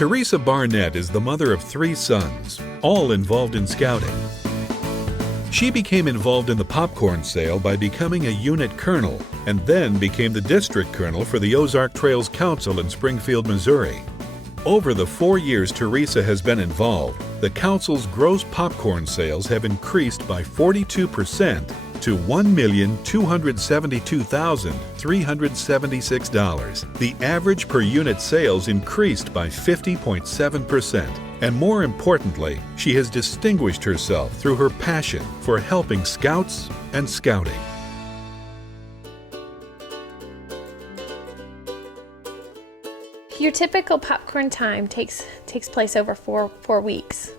Teresa Barnett is the mother of 3 sons, all involved in scouting. She became involved in the popcorn sale by becoming a unit colonel and then became the district colonel for the Ozark Trails Council in Springfield, Missouri. Over the 4 years Teresa has been involved, the council's gross popcorn sales have increased by 42% to $1,272,376. The average per unit sales increased by 50.7%. And more importantly, she has distinguished herself through her passion for helping scouts and scouting. Your typical popcorn time takes place over four weeks.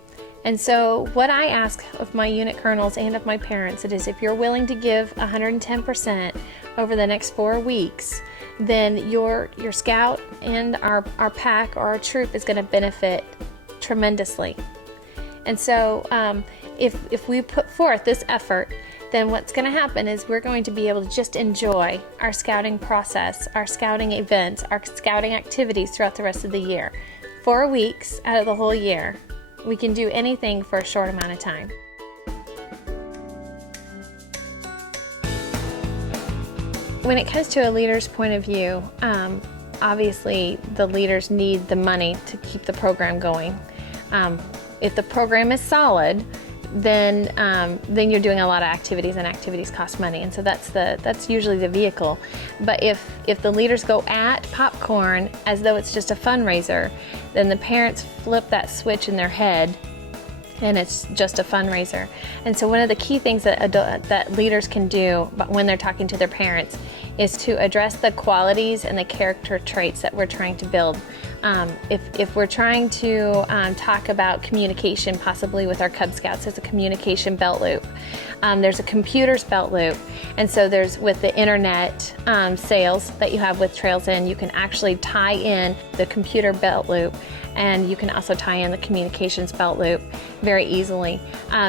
And so what I ask of my unit colonels and of my parents, it is if you're willing to give 110% over the next 4 weeks, then your scout and our pack or our troop is going to benefit tremendously. And so if we put forth this effort, then what's going to happen is we're going to be able to just enjoy our scouting process, our scouting events, our scouting activities throughout the rest of the year. 4 weeks out of the whole year. We can do anything for a short amount of time. When it comes to a leader's point of view, obviously the leaders need the money to keep the program going. If the program is solid, then you're doing a lot of activities, and activities cost money, and so that's usually the vehicle. But if the leaders go at popcorn as though it's just a fundraiser, then the parents flip that switch in their head, and it's just a fundraiser. And so one of the key things that leaders can do when they're talking to their parents is to address the qualities and the character traits that we're trying to build. If we're trying to talk about communication, possibly with our Cub Scouts, there's a communication belt loop. There's a computers belt loop. And so there's with the internet sales that you have with Trails In, you can actually tie in the computer belt loop, and you can also tie in the communications belt loop very easily.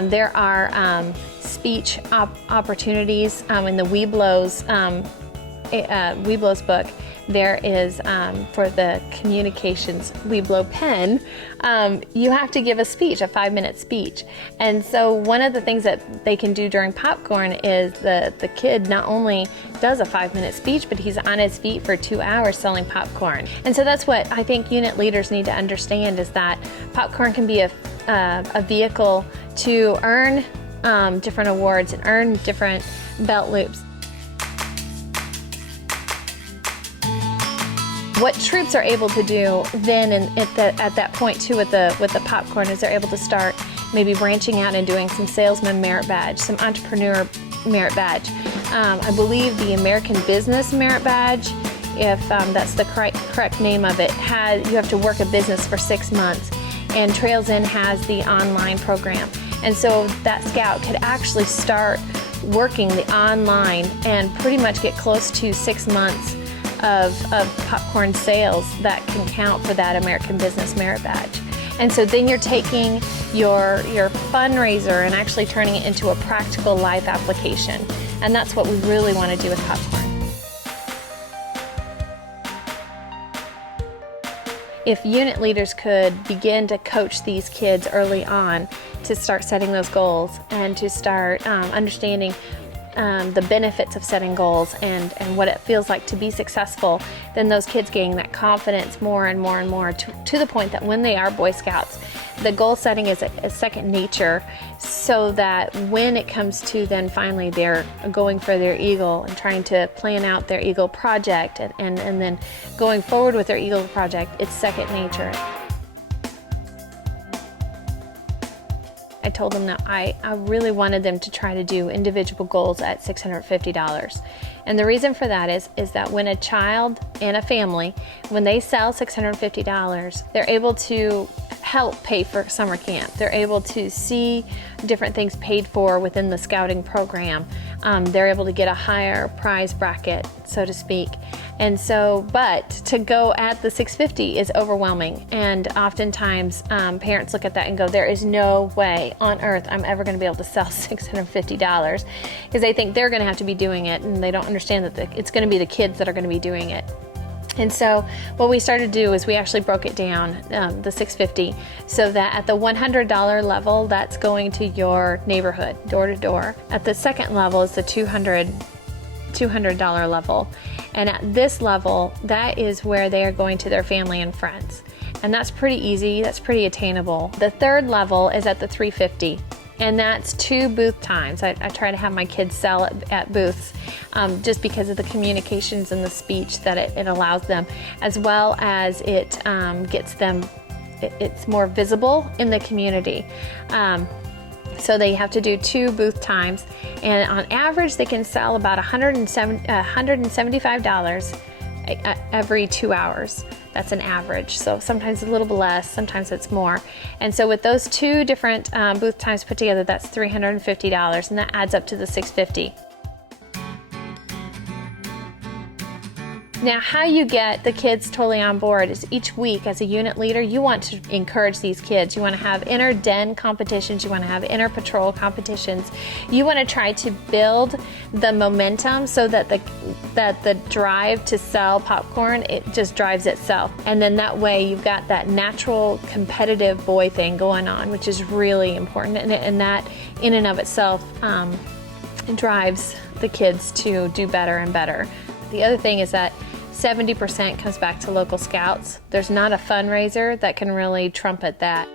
There are speech opportunities in the Webelos book. There is, for the communications Webelo pen, you have to give a speech, a 5-minute speech. And so one of the things that they can do during popcorn is the kid not only does a 5-minute speech, but he's on his feet for 2 hours selling popcorn. And so that's what I think unit leaders need to understand, is that popcorn can be a vehicle to earn different awards and earn different belt loops. What troops are able to do then at that point too with the popcorn is they're able to start maybe branching out and doing some salesman merit badge, some entrepreneur merit badge. I believe the American Business Merit Badge, if that's the correct name of it, you have to work a business for 6 months, and Trails In has the online program. And so that scout could actually start working the online and pretty much get close to 6 months of popcorn sales that can count for that American Business Merit Badge. And so then you're taking your fundraiser and actually turning it into a practical life application. And that's what we really want to do with popcorn. If unit leaders could begin to coach these kids early on to start setting those goals and to start understanding the benefits of setting goals and what it feels like to be successful, then those kids gain that confidence more and more and more to the point that when they are Boy Scouts, the goal setting is a second nature, so that when it comes to then finally they're going for their Eagle and trying to plan out their Eagle project and then going forward with their Eagle project, it's second nature. I told them that I really wanted them to try to do individual goals at $650. And the reason for that is that when a child and a family, when they sell $650, they're able to help pay for summer camp. They're able to see different things paid for within the scouting program. They're able to get a higher prize bracket, so to speak. And so, but to go at the $650 is overwhelming. And oftentimes parents look at that and go, there is no way on earth I'm ever going to be able to sell $650, because they think they're going to have to be doing it, and they don't understand that it's going to be the kids that are going to be doing it. And so what we started to do is we actually broke it down, the $650, so that at the $100 level, that's going to your neighborhood, door to door. At the second level is the $200 level. And at this level, that is where they are going to their family and friends. And that's pretty easy, that's pretty attainable. The third level is at the $350. And that's 2 booth times. I try to have my kids sell at booths just because of the communications and the speech that it allows them, as well as it gets them, it's more visible in the community. So they have to do 2 booth times, and on average they can sell about $175 every 2 hours. That's an average. So sometimes a little bit less, sometimes it's more. And so with those 2 different booth times put together, that's $350, and that adds up to the $650. Now, how you get the kids totally on board is each week as a unit leader, you want to encourage these kids. You want to have inner den competitions. You want to have inner patrol competitions. You want to try to build the momentum so that the drive to sell popcorn, it just drives itself. And then that way you've got that natural competitive boy thing going on, which is really important. And that in and of itself drives the kids to do better and better. The other thing is that 70% comes back to local scouts. There's not a fundraiser that can really trumpet that.